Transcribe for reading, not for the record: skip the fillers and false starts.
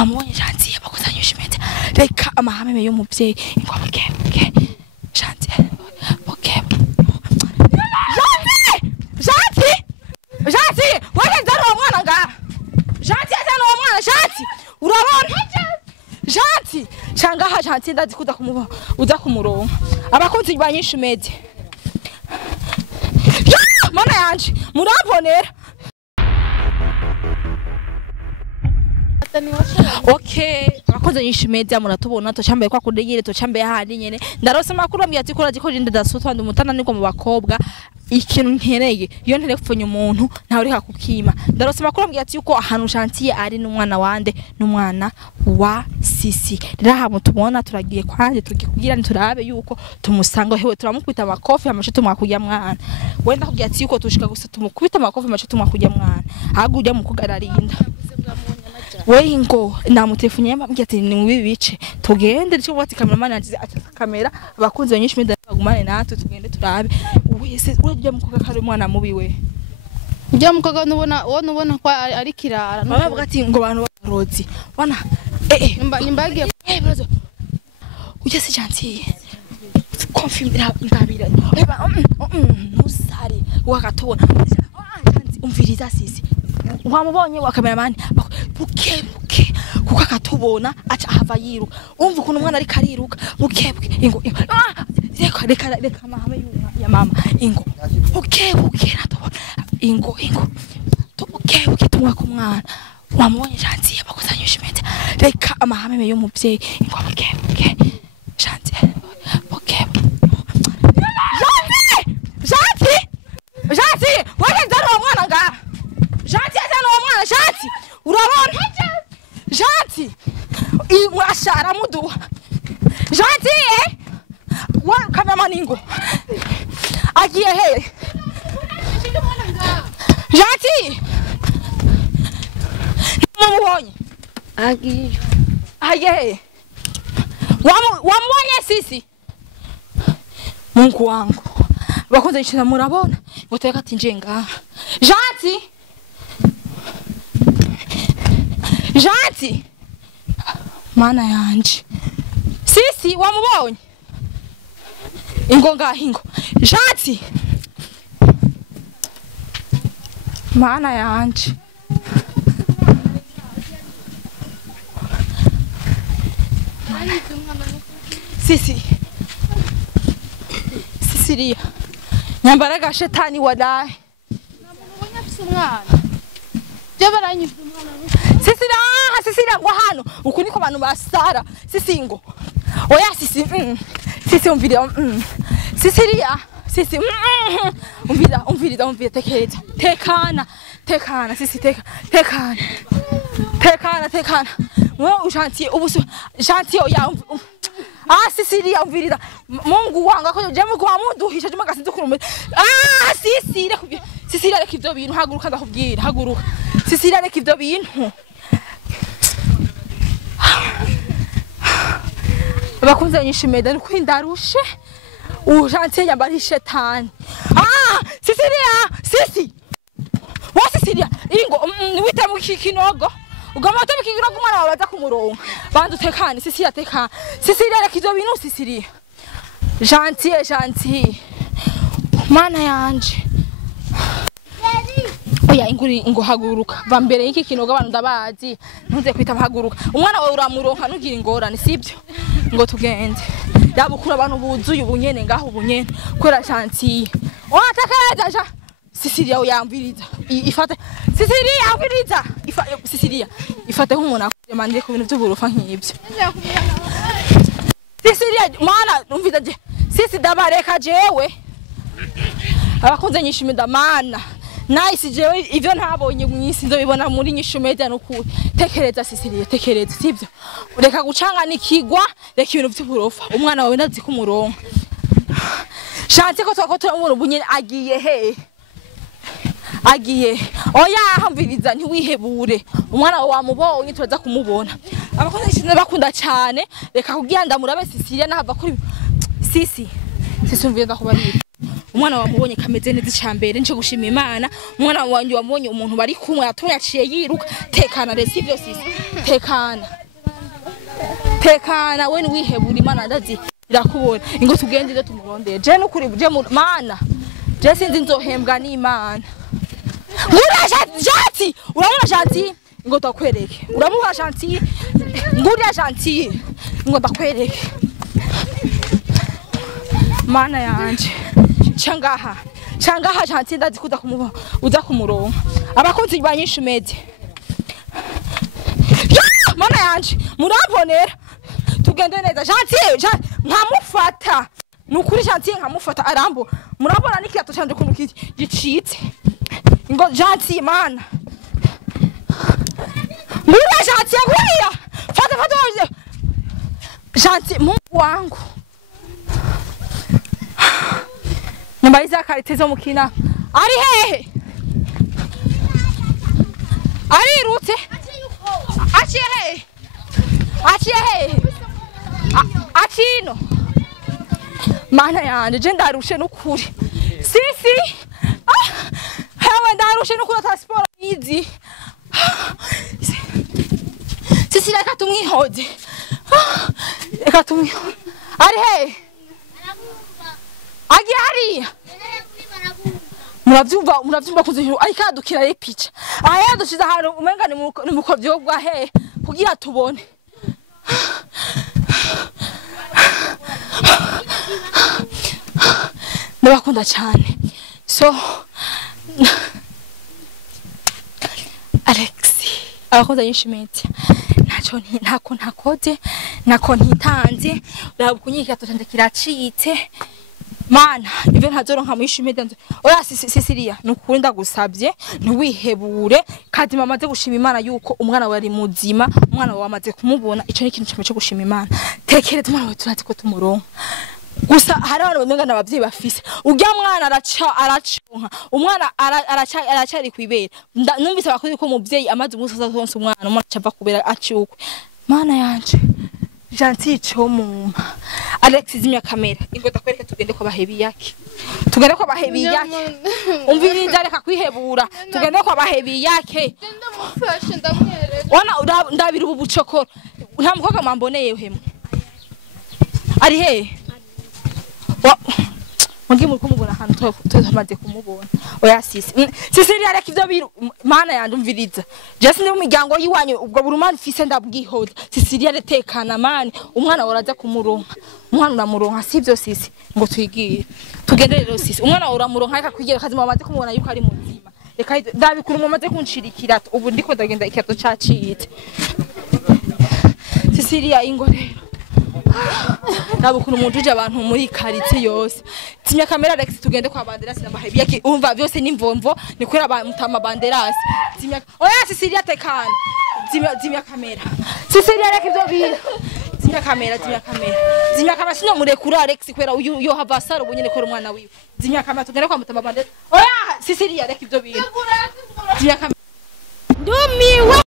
wamubonye Gentil bakusanya ishimete reka amahame y'umuvyeyi ngo buke Gentil buke Gentil waje zaro umwana nga Gentil azana umwana Gentil urabona Gentil changa ha Gentil ndazikuza kumubona uza kumuronka abakunzi banyishimete mana yanje murabonera okay abakoze nyishimete muratubona to chambaye kwa kudegire to chambaye handi nyene ndarose makuru ambye ati kora ziko jinde dasutwa ndumutana niko mu bakobwa ikintu nkereye iyo ntere kupfunya umuntu ntawe uri hakukima ndarose makuru ambye ati yuko ahantu Gentil ari n'umwana wande n'umwana wa Sisi rero mutubona turagiye kwanje tugiye turabe yuko tumusanga hewe turamukubita amakofi amashe tumwakujya mwana wenda kugira ati yuko tushika gusa tumukubita amakofi amashe tumwakujya mwana ahagujya mu kugararinda we ngo namutefunye yambye ati ni mubi bice tugende cyo bati cameraman yagize ataka kamera abakunzi nyinshi meda bagumane natwe tugende turabe wese urajya mu kugakara umwana mubi we ujya mu kaga nubona kwa ari kirara bavuga ati ngo bantu barozi bana nimbagiye brazo ujya si Gentil confirm ndabira nusari wakatona umviriza Sisi wamubonye wa cameraman buke kuko akatubona aca hava yiruka umva ukuntu umwana ari kariruka buke ingo reka mahame ya mama ingo buke natubona ingo buke tumwa ku mwana wamubonye Gentil bakusanya ishimete reka amahame y'umuvyeyi ingo buke Gentil buke Gentil waje zaro umwana nga Gentil azana umwana Gentil urabona Gentil imwashara mudu Gentil wa cameraman ingo agiye he Gentil mumubonye agiye he wamubonye Sisi Mungu wangu bakunze nshina murabona ngo teka ati njenga Gentil mana yanje Sisi wamubonye ingo ngahingo Gentil mana yanje Sisiria nyambaraga shetani wadaye Sisiria ngo hano uku niko abantu basara Sisi ngo oya Sisi umvira Sisiria Sisi umvira tekereza tekana Sisi tekana mwe Gentil ubuso Gentil ya Sisiria umvira Mungu wanga ko je muko amunduhisha juma gasinze kurume Sisiria reka ivyo bintu haguruka ndakubwira haguruka Sisiria reka ivyo bintu bakunze nyishimeda nuko indarushe Gentil yambari shetani Sisi wa Sisiria ingo wita mu kikinogo ugama tabikira kumwana wawe baza kumuronka bandu tekane Sisiria tekane Sisiria reka ivyo bintu Sisiria Gentil mana yanje oya ingo haguruka va mbere y'iki kinogo abantu ndabazi ntuze kwita haguruka umwana wawe uramuronka nugira ingorane sibyo ngo tugende yabukura abantu buzuye ubunyene ngaho ubunyene kwera Gentil takaraja Sisiria uyamviriza ifate Sisiria yamviriza Sisiria ifate nk'umuntu akumandire ku bintu by'uburufa nk'ibyo Sisiria mana umvira je Sisi dabareka jewe abakunze nyishimida mana nice jewe ivyo ntabonye mwisi nzobibona muri nyishumede n'ukuri tekereza Sisiria tekereza sibyo ureka gucanga nikigwa reka ibintu by'uburofa umwana wawe ndazi kumuronka Gentil ko twakotera mu bunyene agiye oya hamviriza ntiwihebure umwana wamubonye turaza kumubona abakoze bakunda cyane reka kugira ndamurabe Sisiria nahava kuri Sisi umvira ndakubarira umwana wamubonye kameze neza icambere nje gushima Imana umwana wanje wamubonye umuntu bari kumwe yatumye aciye yiruka tekana rero sivyo sisi tekana we wihebura Imana ndazi irakubona ingo tugende ndo tumurondeye je nukuri je Mana je sinzi nzohembwa n'Imana ngura jati urabona jati ngo takwereke uramuha jati ngura jati ngo takwereke Mana yanje changaha jati ndazi kuza kumuba uza kumuronka abakozi banyishumeze Mana yanje murambonera tugende neza jati nkamufata nukuri jati nkamufata arambo murabona nikirato canje kuntu gicitse ngo jati Mana mura jati nguria fata jati Mungu wangu nyambaiza karitezo mukina ari hehe ari rute aciye hehe acino Mana yanje je ndarushe nukuri sisi hewe ndarushe nukuri ataspora izi sisi reka tumwihoze ari hehe agi hariya muravyumva kuziru ariko adukira re picha aya dushiza hano umenga ni mukovyo bwa hehe kugira tubone ndabakunda cyane so Alex abakoze yishimete ntako ntakoze nako ntitanze urabukunyika tutande kiracitse Mana ivyo ntazoronka mwishimete oya Sisilia nukuri ndagusabye ntiwihebure kandi mamaze gushima Imana yuko umwana we ari muzima umwana we wamaze kumubona ico ni ikintu cyo gushima Imana tekereza umwana we turazi ko tumuronka gusa hari abantu bamenga n'abavyeyi bafise urya mwana araconka umwana aracari kwibera numvise abakozi ko umuvyeyi amaze umusoza zonse umwana acava kubera acukwe Mana yanje janti cyo muma Alex zimya kamera ingo takwereka tugende kwa bahebi yake umviriza reka kwihebura tugende kwa bahebi yake ndamufashe ndamwereka wana ndabira ubu bucokoro nta mukobwa mwamboneye hemwe ari he Wangi muri kumubona ahantu twamaze kumubona oya sisi reka ivyo biru Mana yanje umviriza je sindi mu miryango yiwanyu ubwo burumani fise ndabwihoza sisi reka tekana mani umwana woraza kumuronka umwana uramuronka sivyo sisi ngo twigire tugende rero sisi umwana uramuronka reka kwigira kazi mamaze kumubona yuko ari muzima reka ndabikuru mumaze kunshirikira ubu ndiko ndagenda ikirato cacitse sisi reka ingo rero nabukuru mujuje abantu muri karite yose timya kamera Alex tugende kwa banderasi na bahebi yake umva byose nimvomvo nikwera mutama banderasi timya oya Sisilia tekana timya kamera Sisilia reka ivyo bira timya kamera sino murekura Alex kwera uyo hava saro bunyene ko umwana wiwe timya kamera tugende kwa mutama banderasi oya Sisilia reka ivyo bira timya kamera ndumiwe